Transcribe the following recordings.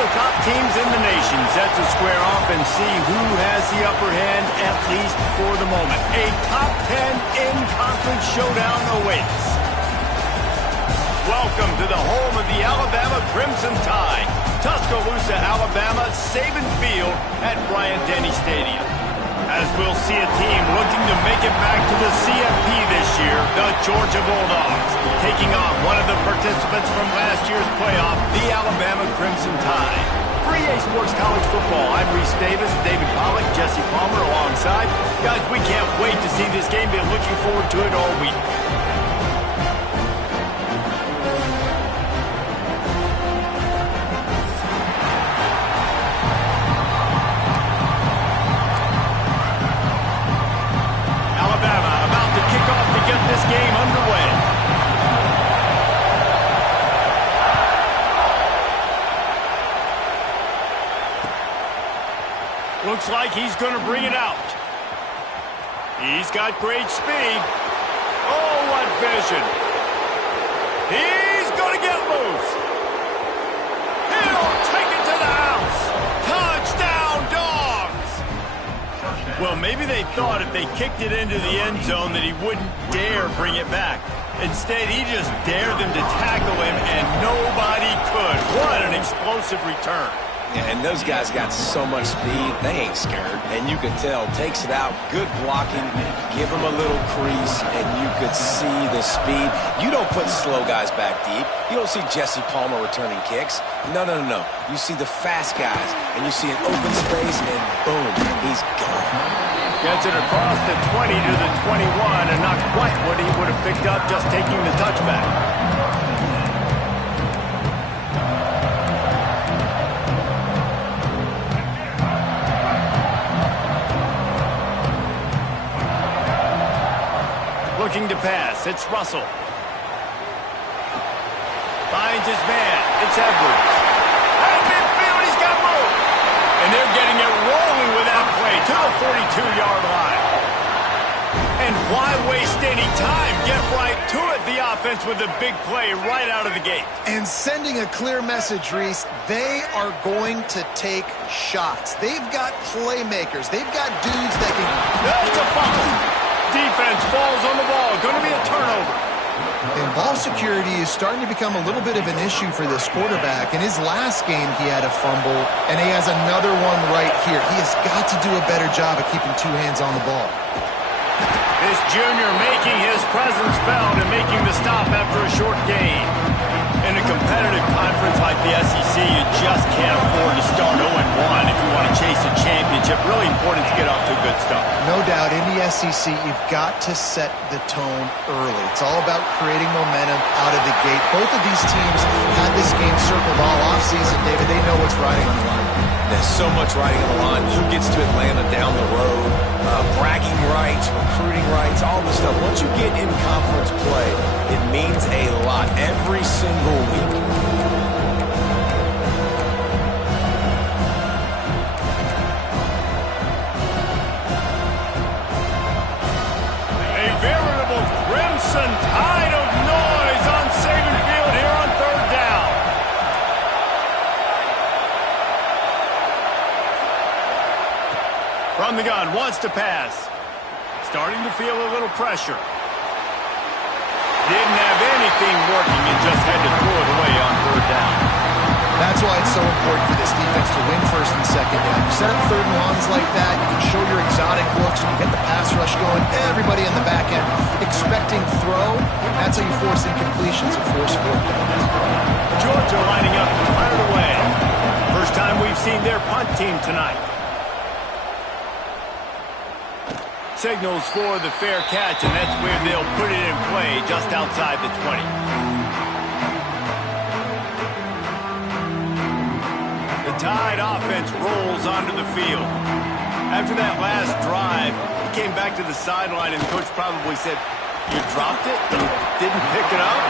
the top teams in the nation set to square off and see who has the upper hand, at least for the moment. A top 10 in-conference showdown awaits. Welcome to the home of the Alabama Crimson Tide, Tuscaloosa, Alabama, Saban Field at Bryant-Denny Stadium. As we'll see a team looking to make it back to the CFP this year, the Georgia Bulldogs, taking on one of the participants from last year's playoff, the Alabama Crimson Tide. For EA Sports College Football, I'm Reese Davis, David Pollack, Jesse Palmer alongside. Guys, we can't wait to see this game. Been looking forward to it all week. This game underway. Looks like he's going to bring it out. He's got great speed. Oh, what vision. He's going to get loose. He'll take it to the house. Touchdown, Dogs. Well, maybe they thought if they kicked it into the end zone that he wouldn't dare bring it back. Instead, he just dared them to tackle him, and nobody could. What an explosive return. Yeah, and those guys got so much speed, they ain't scared. And you can tell, takes it out, good blocking, give him a little crease, and you could see the speed. You don't put slow guys back deep. You don't see Jesse Palmer returning kicks. No. You see the fast guys, and you see an open space, and boom, he's gone. Gets it across the 20 to the 21, and not quite what he would have picked up just taking the touchback. Looking to pass, it's Russell. Finds his man, it's Edwards. At midfield, he's got room. And they're getting it rolling with that play to the 42-yard line. And why waste any time? Get right to it, the offense, with a big play right out of the gate. And sending a clear message, Reese, they are going to take shots. They've got playmakers. They've got dudes that can... That's a fumble. Defense falls on the ball. Going to be a turnover. And ball security is starting to become a little bit of an issue for this quarterback. In his last game, he had a fumble, and he has another one right here. He has got to do a better job of keeping two hands on the ball. This junior making his presence felt and making the stop after a short gain. In a competitive conference like the SEC, you just can't afford to start 0-1 if you want to chase a championship. Really important to get off to a good start. No doubt, in the SEC, you've got to set the tone early. It's all about creating momentum out of the gate. Both of these teams had this game circled all offseason, David. They know what's riding on the line. There's so much riding on the line. Who gets to Atlanta down the road? Bragging rights, recruiting rights, all this stuff. Once you get in conference play, it means a lot every single week. A veritable crimson tide of noise on Saban Field here on third down. From the gun, wants to pass. Starting to feel a little pressure. Didn't have anything working and just had to throw it away on third down. That's why it's so important for this defense to win first and second down. You set up third and longs like that, you can show your exotic looks, you get the pass rush going, everybody in the back end expecting throw. That's how you force incompletions and force fourth downs. Georgia lining up to fire it away. First time we've seen their punt team tonight. Signals for the fair catch, and that's where they'll put it in play just outside the 20. The Tide offense rolls onto the field. After that last drive, he came back to the sideline, and the coach probably said, "You dropped it? You didn't pick it up?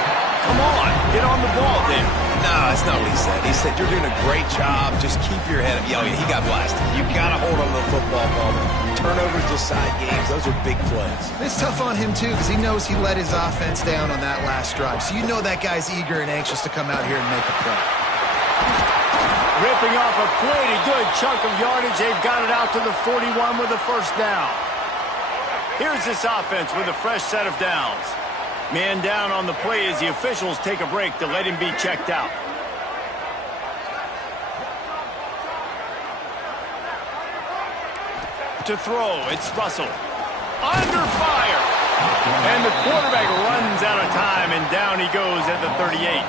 Come on, get on the ball, then." No, that's not what he said. He said, "You're doing a great job. Just keep your head up." Yeah, he got blasted. You got to hold on to the football ball. Turnovers decide games. Those are big plays. It's tough on him, too, because he knows he let his offense down on that last drive. So you know that guy's eager and anxious to come out here and make a play. Ripping off a pretty good chunk of yardage. They've got it out to the 41 with a first down. Here's this offense with a fresh set of downs. Man down on the play as the officials take a break to let him be checked out. To throw, it's Russell. Under fire! And the quarterback runs out of time, and down he goes at the 38.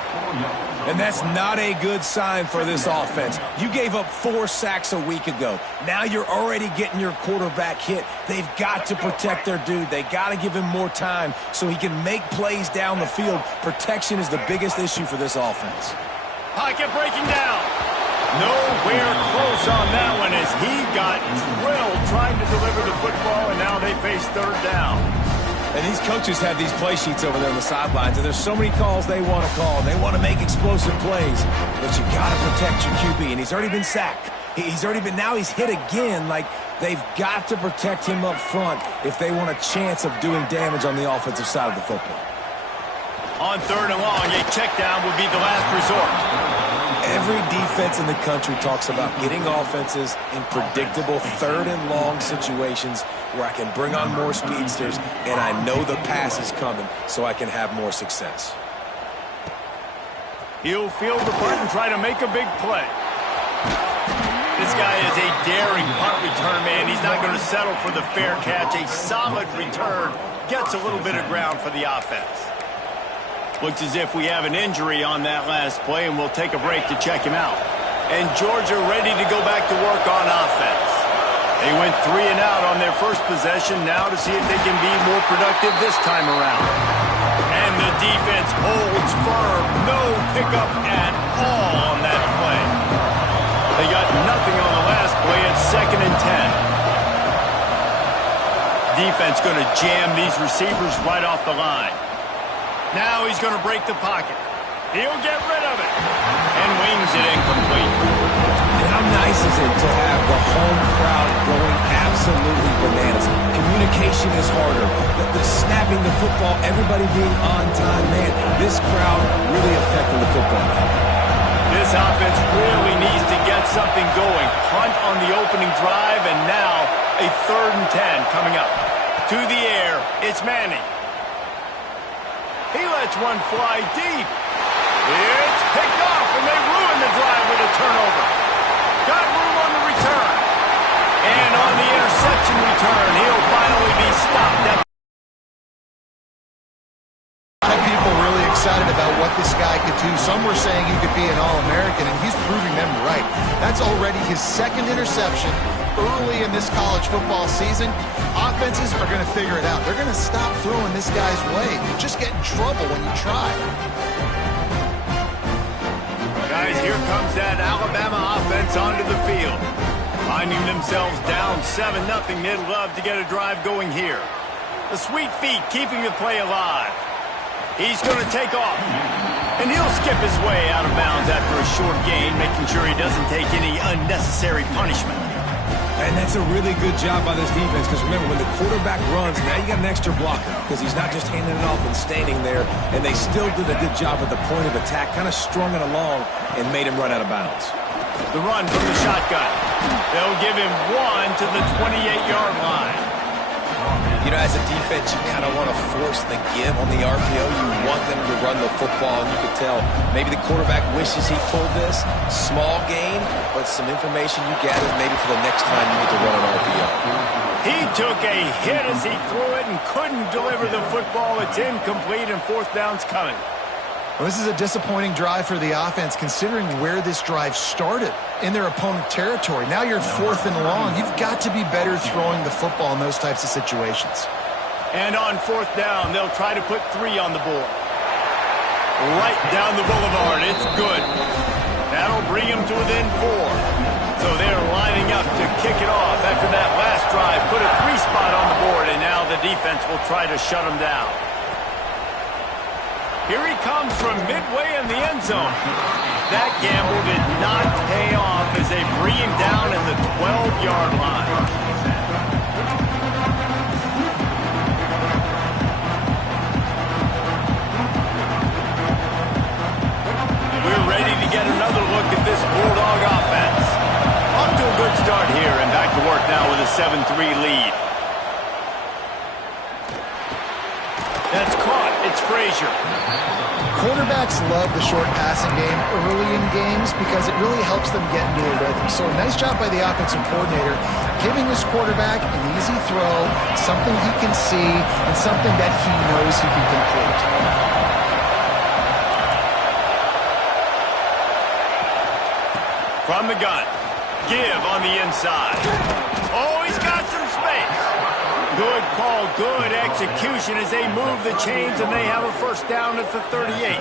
And that's not a good sign for this offense. You gave up 4 sacks a week ago. Now you're already getting your quarterback hit. They've got to protect their dude. They got to give him more time so he can make plays down the field. Protection is the biggest issue for this offense. Pocket breaking down. Nowhere close on that one as he got drilled trying to deliver the football, and now they face third down. And these coaches have these play sheets over there on the sidelines, and there's so many calls they want to call. They want to make explosive plays, but you got to protect your QB, and he's already been sacked. Now he's hit again. Like, they've got to protect him up front if they want a chance of doing damage on the offensive side of the football. On third and long, a check down would be the last resort. Every defense in the country talks about getting offenses in predictable third and long situations where I can bring on more speedsters and I know the pass is coming so I can have more success. He'll field the punt and try to make a big play. This guy is a daring punt return man. He's not going to settle for the fair catch. A solid return gets a little bit of ground for the offense. Looks as if we have an injury on that last play, and we'll take a break to check him out. And Georgia ready to go back to work on offense. They went 3 and out on their first possession, now to see if they can be more productive this time around. And the defense holds firm. No pickup at all on that play. They got nothing on the last play at 2nd and 10. Defense going to jam these receivers right off the line. Now he's going to break the pocket. He'll get rid of it. And wings it incomplete. And how nice is it to have the home crowd going absolutely bananas? Communication is harder. The snapping the football, everybody being on time. Man, this crowd really affecting the football. This offense really needs to get something going. Punt on the opening drive, and now a 3rd and 10 coming up. To the air, it's Manning. He lets one fly deep. It's picked off, and they ruin the drive with a turnover. Got room on the return. And on the interception return, he'll finally be stopped. A lot of people really excited about what this guy could do. Some were saying he could be an All-American, and he's proving them right. That's already his 2nd interception early in this college football season. Offenses are going to figure it out. They're going to stop throwing this guy's way. You just get in trouble when you try. Guys, here comes that Alabama offense onto the field. Finding themselves down 7-0, they'd love to get a drive going here. The sweet feet keeping the play alive. He's going to take off. And he'll skip his way out of bounds after a short gain, making sure he doesn't take any unnecessary punishment. And that's a really good job by this defense because remember, when the quarterback runs, now you got an extra blocker because he's not just handing it off and standing there, and they still did a good job at the point of attack, kind of strung it along and made him run out of bounds. The run from the shotgun. They'll give him 1 to the 28-yard line. You know, as a defense, you kind of want to force the give on the RPO. You want them to run the football, and you can tell maybe the quarterback wishes he pulled this. Small gain, but some information you gathered maybe for the next time you get to run an RPO. He took a hit as he threw it and couldn't deliver the football. It's incomplete, and 4th down's coming. Well, this is a disappointing drive for the offense, considering where this drive started in their opponent territory. Now you're 4th and long. You've got to be better throwing the football in those types of situations. And on 4th down, they'll try to put 3 on the board. Right down the boulevard. It's good. That'll bring him to within 4. So they're lining up to kick it off after that last drive. Put a 3 spot on the board, and now the defense will try to shut him down. Here he comes from midway in the end zone. That gamble did not pay off as they bring him down at the 12-yard line. We're ready to get another look at this Bulldog offense. lead. That's caught. It's Frazier. Quarterbacks love the short passing game early in games because it really helps them get into a rhythm. So nice job by the offensive coordinator, giving his quarterback an easy throw, something he can see, and something that he knows he can complete. From the gun. Give on the inside. Oh, he's got some space. Good call, good execution as they move the chains and they have a first down at the 38.